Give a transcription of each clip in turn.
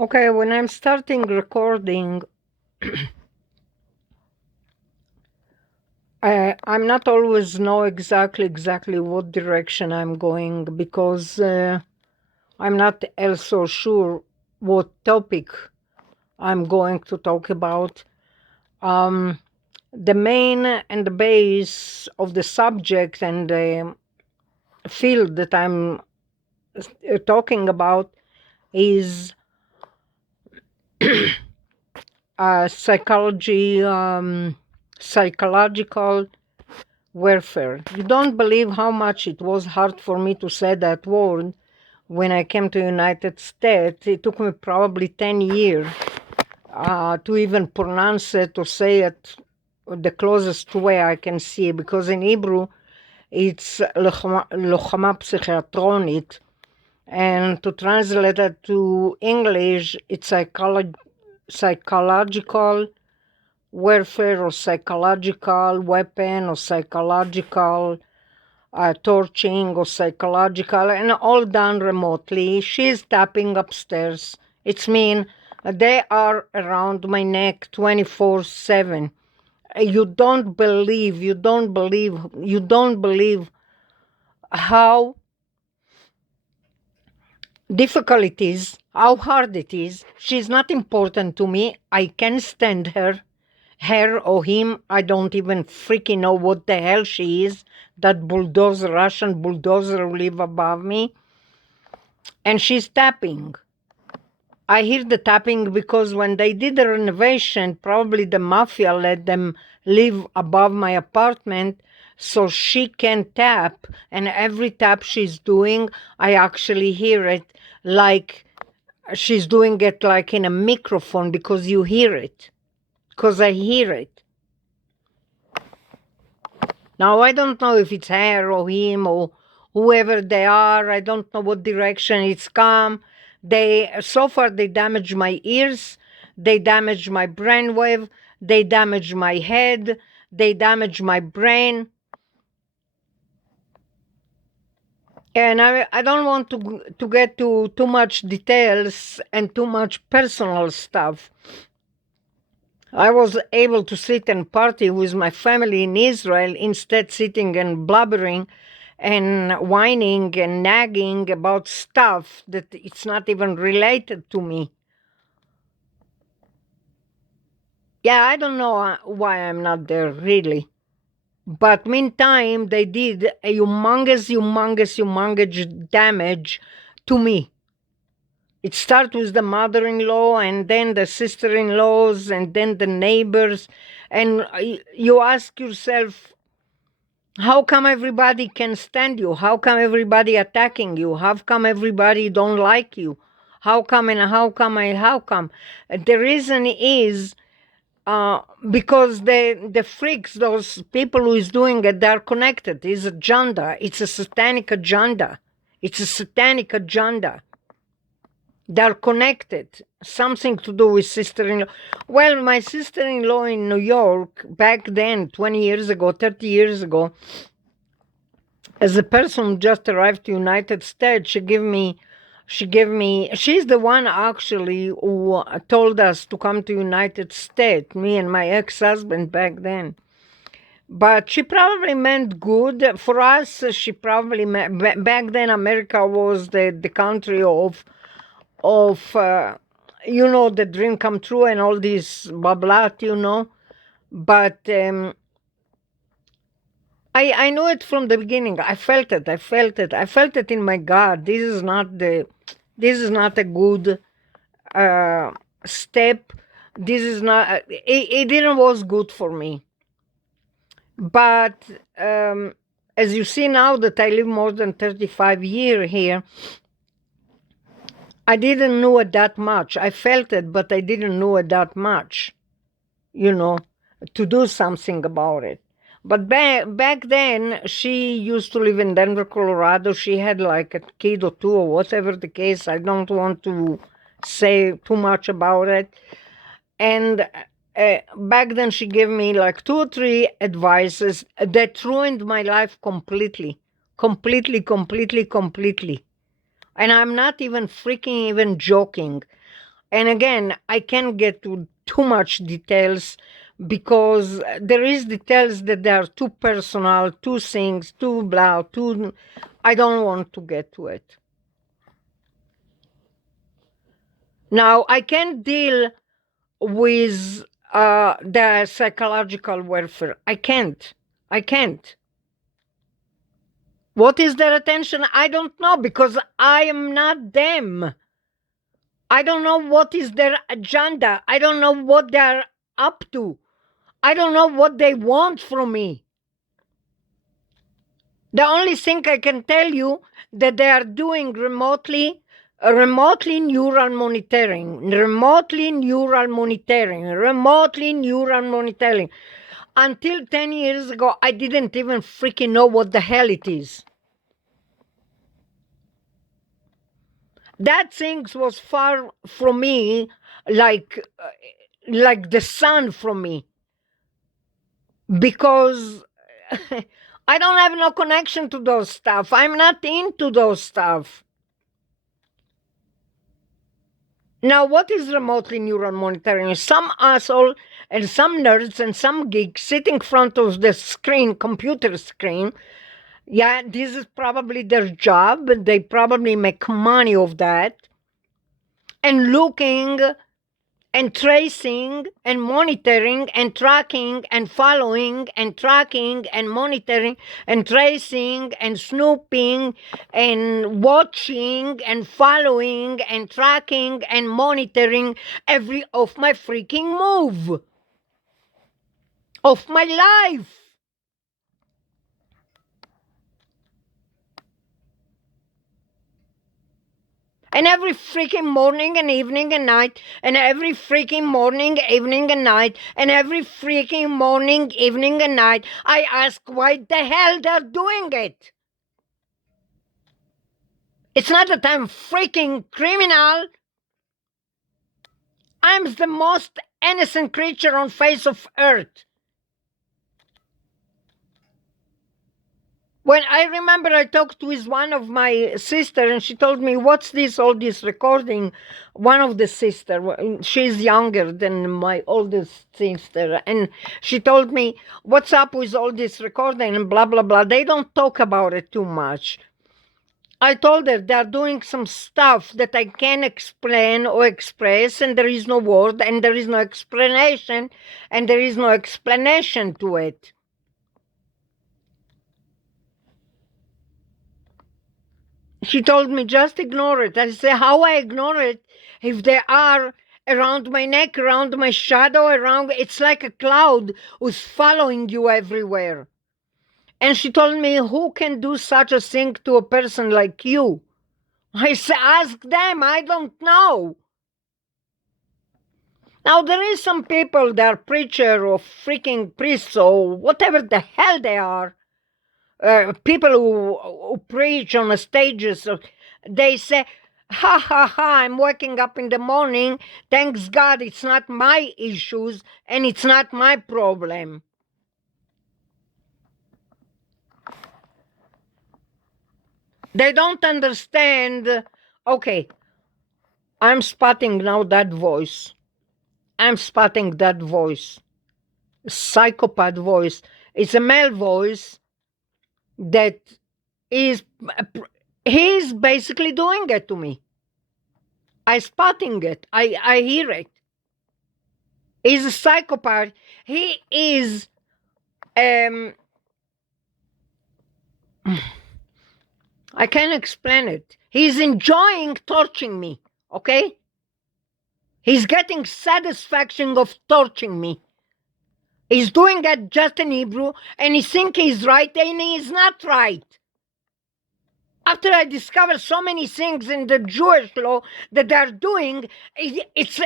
Okay, when I'm starting recording, I'm not always know exactly what direction I'm going because I'm not also sure what topic I'm going to talk about. The main and the base of the subject and the field that I'm talking about is psychological warfare. You don't believe how much it was hard for me to say that word when I came to United States. It took me probably 10 years to even pronounce it or say it the closest way I can see, because in Hebrew it's לוחמה פסיכיאטרונית, and to translate it to English it's psychological warfare or psychological weapon or psychological torching or psychological, and all done remotely. She's tapping upstairs. It's mean they are around my neck 24/7. You don't believe how difficult it is, how hard it is. She's not important to me. I can stand her or him. I don't even freaking know what the hell she is. That bulldozer, Russian bulldozer who live above me. And she's tapping. I hear the tapping because when they did the renovation, probably the mafia let them live above my apartment so she can tap. And every tap she's doing, I actually hear it like she's doing it like in a microphone, because you hear it. Because I hear it. Now, I don't know if it's her or him or whoever they are. I don't know what direction it's come. So far, they damaged my ears. They damaged my brainwave. They damaged my head. They damaged my brain. And I don't want to get to too much details and too much personal stuff. I was able to sit and party with my family in Israel, instead sitting and blubbering and whining and nagging about stuff that it's not even related to me. Yeah, I don't know why I'm not there, really. But meantime, they did a humongous damage to me. It starts with the mother-in-law, and then the sister-in-laws, and then the neighbors. And you ask yourself, how come everybody can stand you? How come everybody attacking you? How come everybody don't like you? How come and how come and how come? The reason is because the freaks, those people who is doing it, they're connected. It's a agenda. It's a satanic agenda. It's a satanic agenda. They're connected. Something to do with sister-in-law. Well, my sister-in-law in New York, back then, 20 years ago, 30 years ago, as a person who just arrived to United States, she's the one actually who told us to come to United States, me and my ex-husband back then. But she probably meant good for us. She probably back then America was the country of the dream come true and all this blah blah. But I knew it from the beginning. I felt it in my gut. This is not a good step. This is not. It didn't was good for me. But as you see now that I live more than 35 years here, I didn't know it that much. I felt it, but I didn't know it that much, to do something about it. But back then, she used to live in Denver, Colorado. She had like a kid or two or whatever the case. I don't want to say too much about it. And back then, she gave me like 2 or 3 advices that ruined my life completely. And I'm not even freaking even joking. And again, I can't get to too much details because there is details that they are too personal, too things, too blah, too. I don't want to get to it. Now, I can't deal with the psychological warfare. I can't. I can't. What is their attention? I don't know because I am not them. I don't know what is their agenda. I don't know what they're up to. I don't know what they want from me. The only thing I can tell you that they are doing remotely neural monitoring, Until 10 years ago, I didn't even freaking know what the hell it is. That thing was far from me, like the sun from me, because I don't have no connection to those stuff. I'm not into those stuff. Now, what is remotely neural monitoring? Some asshole and some nerds and some geeks sitting in front of the screen, computer screen. Yeah, this is probably their job. They probably make money of that. And looking and tracing and monitoring and tracking and following and tracking and monitoring and tracing and snooping and watching and following and tracking and monitoring every of my freaking move of my life. And every freaking morning and evening and night, and every freaking morning, evening and night, and every freaking morning, evening and night, I ask why the hell they're doing it. It's not that I'm freaking criminal. I'm the most innocent creature on face of earth. When I remember I talked with one of my sister and she told me, what's this, all this recording? One of the sister, she's younger than my oldest sister. And she told me, what's up with all this recording and blah, blah, blah. They don't talk about it too much. I told her they're doing some stuff that I can't explain or express, and there is no word, and there is no explanation, and there is no explanation to it. She told me, just ignore it. I say, how I ignore it if they are around my neck, around my shadow, around, it's like a cloud who's following you everywhere. And she told me, who can do such a thing to a person like you? I say, ask them, I don't know. Now, there is some people that are preacher or freaking priests or whatever the hell they are, people who preach on the stages, they say, ha ha ha, I'm waking up in the morning, thanks God it's not my issues and it's not my problem. They don't understand. Okay, I'm spotting now that voice. I'm spotting that voice. Psychopath voice. It's a male voice that is, he's basically doing it to me. I spotting it. I hear it. He's a psychopath. He is I can't explain it. He's enjoying torturing me, okay? He's getting satisfaction of torturing me. He's doing it just in Hebrew, and he thinks he's right, and he's not right. After I discovered so many things in the Jewish law that they're doing, it's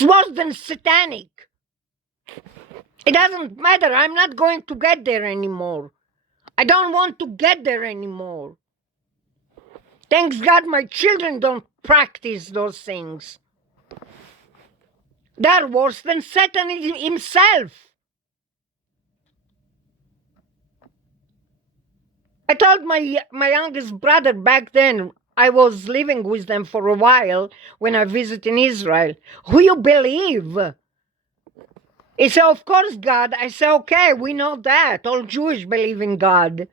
worse than satanic. It doesn't matter. I'm not going to get there anymore. I don't want to get there anymore. Thanks God my children don't practice those things. They're worse than Satan himself. I told my youngest brother back then, I was living with them for a while when I visit in Israel. Who you believe? He said, of course, God. I said, okay, we know that. All Jewish believe in God.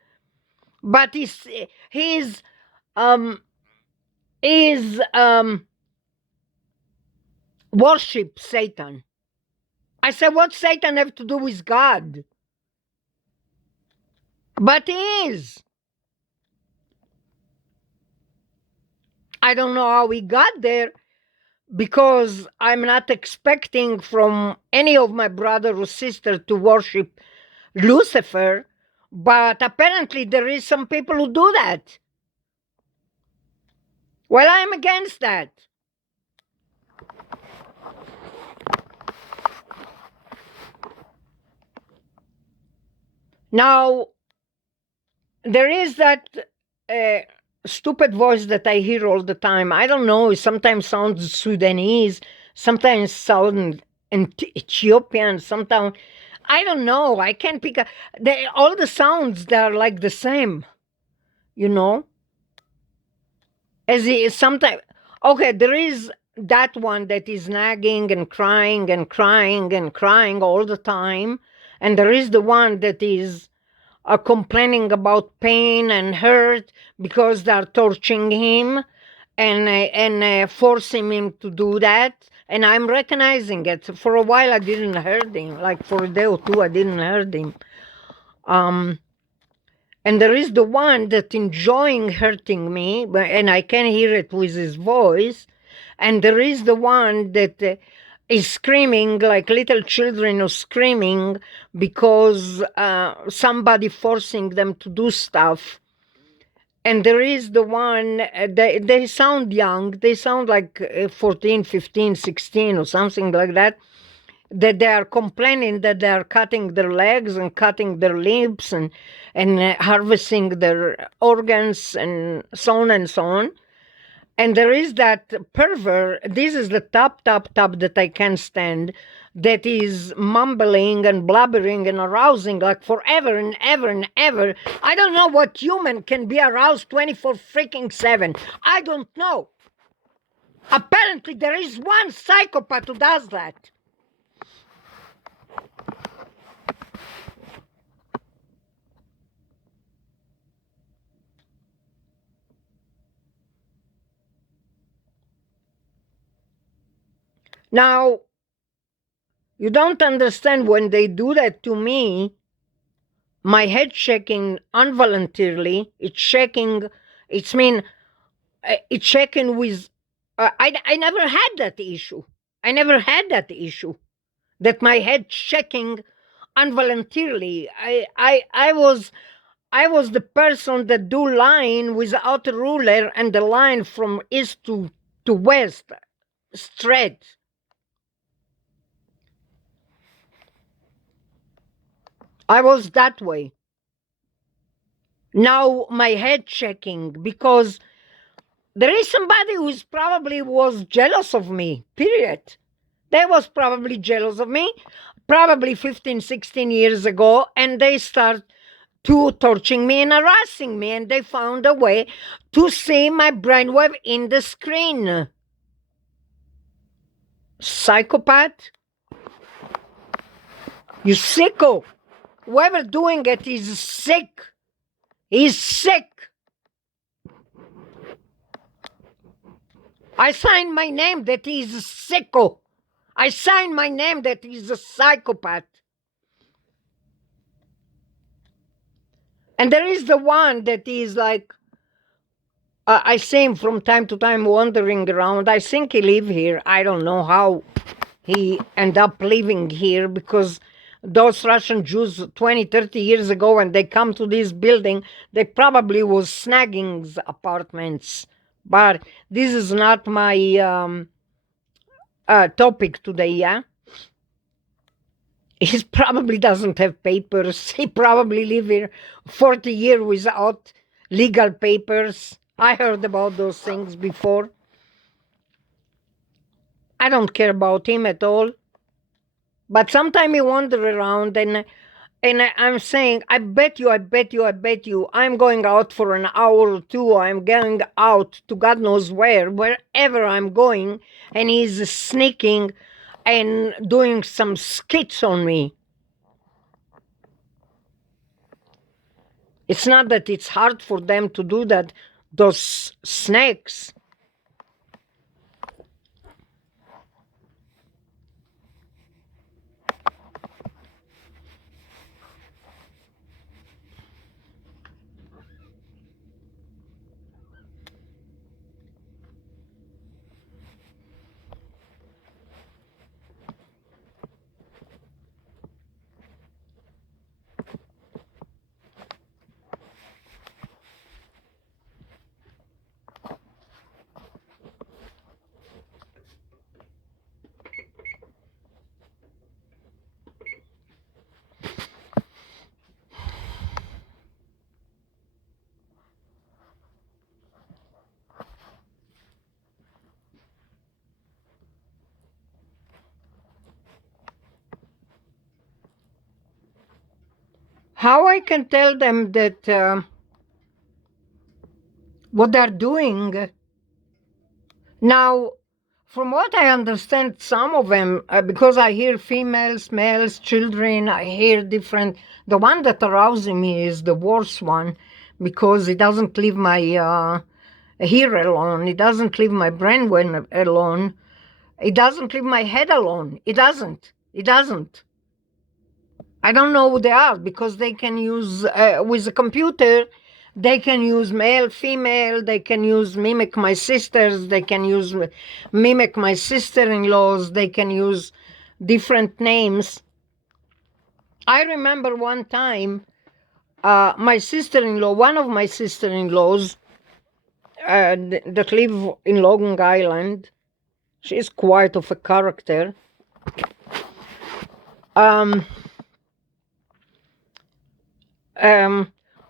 But he's worship Satan. I said, what Satan have to do with God? But he is. I don't know how he got there, because I'm not expecting from any of my brother or sister to worship Lucifer, but apparently there is some people who do that. Well, I'm against that. Now, there is that stupid voice that I hear all the time. I don't know, it sometimes sounds Sudanese, sometimes sounds Ethiopian, sometimes, I don't know, I can't pick up. All the sounds, they're like the same, you know? As sometimes, okay, there is that one that is nagging and crying and crying and crying all the time. And there is the one that is complaining about pain and hurt because they're torturing him and forcing him to do that. And I'm recognizing it. For a while, I didn't heard him. Like for a day or two, I didn't heard him. And there is the one that enjoying hurting me, and I can hear it with his voice. And there is the one that is screaming like little children are screaming because somebody forcing them to do stuff. And there is the one, they sound young, they sound like 14, 15, 16 or something like that they are complaining that they are cutting their legs and cutting their lips and harvesting their organs and so on and so on. And there is that pervert, this is the top that I can't stand, that is mumbling and blubbering and arousing like forever and ever and ever. I don't know what human can be aroused 24/7. I don't know. Apparently there is one psychopath who does that. Now, you don't understand, when they do that to me, my head shaking involuntarily, it's shaking, it's shaking with, I never had that issue. I never had that issue, that my head shaking involuntarily. I was the person that do line without a ruler and the line from east to west, straight. I was that way. Now my head shaking because there is somebody who's probably was jealous of me, period. They was probably jealous of me, probably 15, 16 years ago, and they start to torturing me and harassing me, and they found a way to see my brainwave in the screen. Psychopath? You sicko. Whoever doing it is sick. He's sick. I signed my name that he's a sicko. I signed my name that he's a psychopath. And there is the one that is like, I see him from time to time wandering around. I think he live here. I don't know how he end up living here, because those Russian Jews 20, 30 years ago, when they come to this building, they probably was snagging apartments. But this is not my topic today, yeah? He probably doesn't have papers. He probably live here 40 years without legal papers. I heard about those things before. I don't care about him at all. But sometimes he wander around, and And I'm saying, I bet you, I'm going out for an hour or two. I'm going out to God knows wherever I'm going, and he's sneaking and doing some skits on me. It's not that it's hard for them to do that, those snakes. How I can tell them that what they're doing now, from what I understand, some of them, because I hear females, males, children, I hear different. The one that arouses me is the worst one, because it doesn't leave my ear alone. It doesn't leave my brain alone. It doesn't leave my head alone. It doesn't. It doesn't. I don't know who they are, because they can use, with a computer, they can use male, female, they can use mimic my sisters, they can use mimic my sister-in-laws, they can use different names. I remember one time, my sister-in-law, one of my sister-in-laws that live in Long Island, she's quite of a character.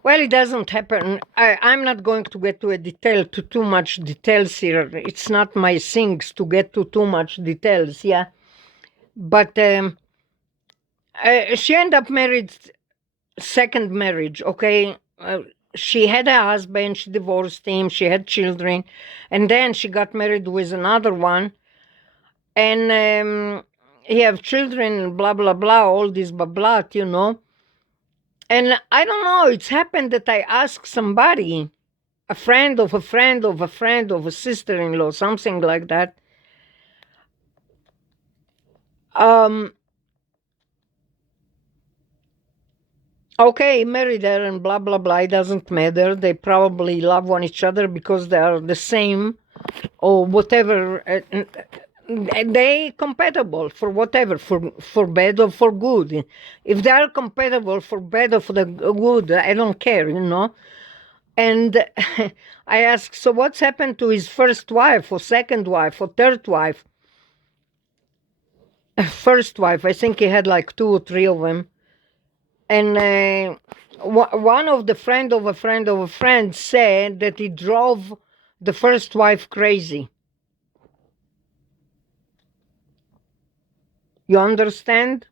Well, it doesn't happen. I'm not going to get to too much details here. It's not my things to get to too much details, yeah. But she ended up married, second marriage, okay? She had a husband, she divorced him, she had children, and then she got married with another one, and he have children, blah, blah, blah, all this blah, blah, you know. And I don't know, it's happened that I asked somebody, a friend of a friend of a friend of a sister-in-law, something like that. Okay, married her and blah, blah, blah, it doesn't matter. They probably love one each other because they are the same or whatever. They compatible for whatever, for bad or for good. If they are compatible for bad or for the good, I don't care, you know. And I asked, so what's happened to his first wife or second wife or third wife? First wife, I think he had like 2 or 3 of them. And one of the friend of a friend of a friend said that he drove the first wife crazy. You understand?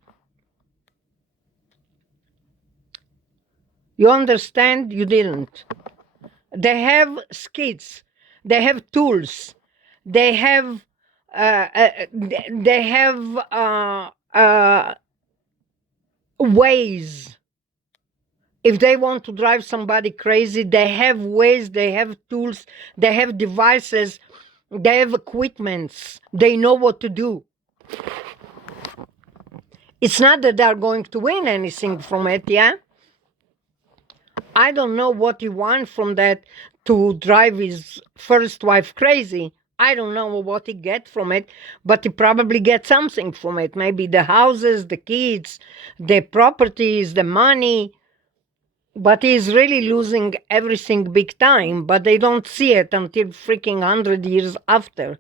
You understand? You didn't. They have skits. They have tools. They have ways. If they want to drive somebody crazy, they have ways, they have tools, they have devices, they have equipments. They know what to do. It's not that they're going to win anything from it, yeah? I don't know what he wants from that to drive his first wife crazy. I don't know what he gets from it, but he probably gets something from it. Maybe the houses, the kids, the properties, the money. But he's really losing everything big time, but they don't see it until freaking 100 years after.